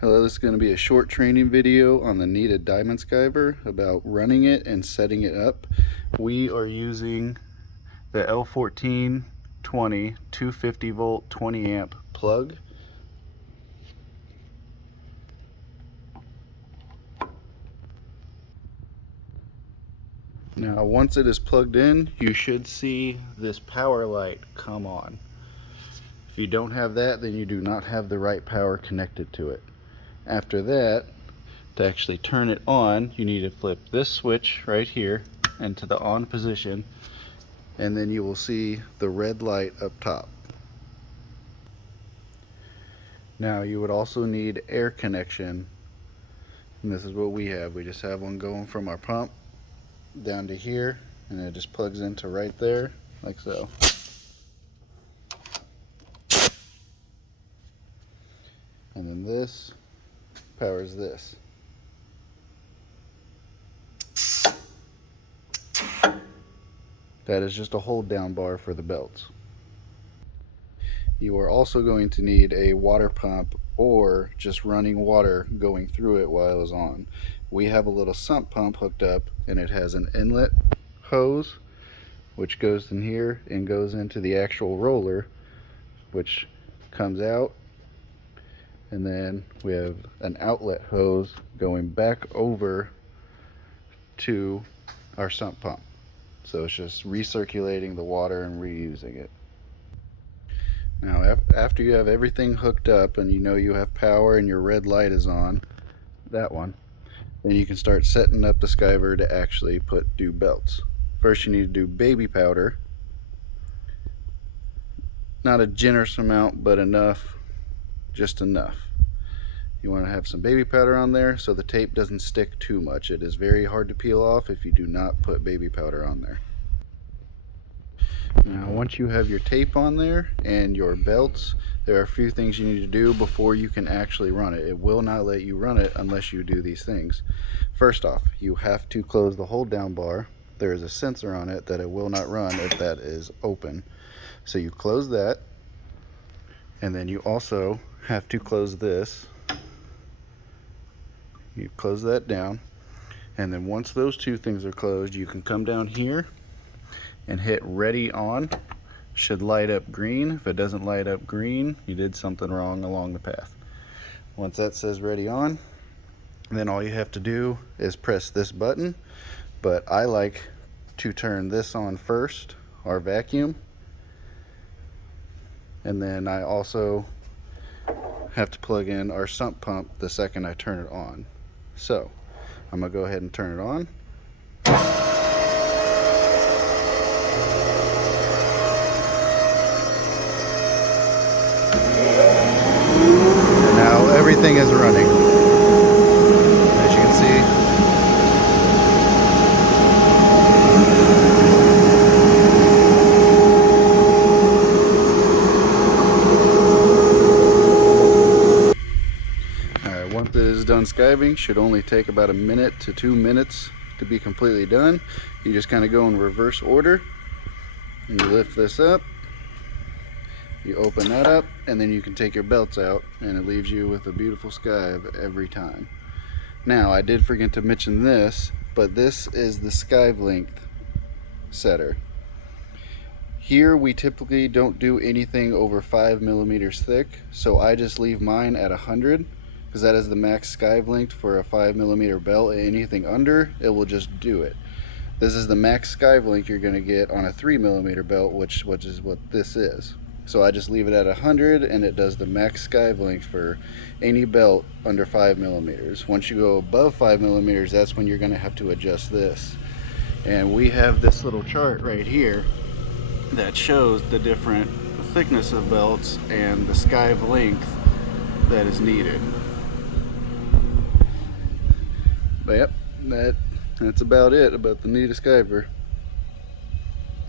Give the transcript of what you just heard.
Hello, this is going to be a short training video on the Nitta Diamond Skiver about running it and setting it up. We are using the L1420 250 volt 20 amp plug. Now once it is plugged in, you should see this power light come on. If you don't have that, then you do not have the right power connected to it. After that, to actually turn it on, you need to flip this switch right here into the on position, and then you will see the red light up top. Now you would also need air connection, and this is what we have. We just have one going from our pump down to here, and it just plugs into right there like so. And then this powers this. That is just a hold down bar for the belts. You are also going to need a water pump or just running water going through it while it is on. We have a little sump pump hooked up, and it has an inlet hose which goes in here and goes into the actual roller, which comes out, and then we have an outlet hose going back over to our sump pump. So it's just recirculating the water and reusing it. Now after you have everything hooked up and you know you have power and your red light is on, that one, then you can start setting up the Skiver to actually do belts. First you need to do baby powder. Not a generous amount, but enough, just enough. You want to have some baby powder on there so the tape doesn't stick too much. It is very hard to peel off if you do not put baby powder on there. Now once you have your tape on there and your belts, there are a few things you need to do before you can actually run it. It will not let you run it unless you do these things. First off, you have to close the hold down bar. There is a sensor on it that it will not run if that is open. So you close that, and then you also have to close this. You close that down, and then once those two things are closed, you can come down here and hit ready on. Should light up green. If it doesn't light up green, you did something wrong along the path. Once that says ready on, then all you have to do is press this button, but I like to turn this on first, our vacuum, and then I also have to plug in our sump pump the second I turn it on. So I'm gonna go ahead and turn it on. And now everything is running, as you can see. Once it is done skiving, should only take about 1 to 2 minutes to be completely done. You just kind of go in reverse order, and you lift this up, you open that up, and then you can take your belts out, and it leaves you with a beautiful skive every time. Now I did forget to mention this, but this is the skive length setter. Here we typically don't do anything over 5 millimeters thick, so I just leave mine at 100. Because that is the max skive length for a 5 millimeter belt. Anything under, it will just do it. This is the max skive length you're going to get on a 3 millimeter belt, which is what this is. So I just leave it at 100, and it does the max skive length for any belt under 5 millimeters. Once you go above 5 millimeters, that's when you're going to have to adjust this. And we have this little chart right here that shows the different thickness of belts and the skive length that is needed. But yep, that's about it about the Nitta Skiver.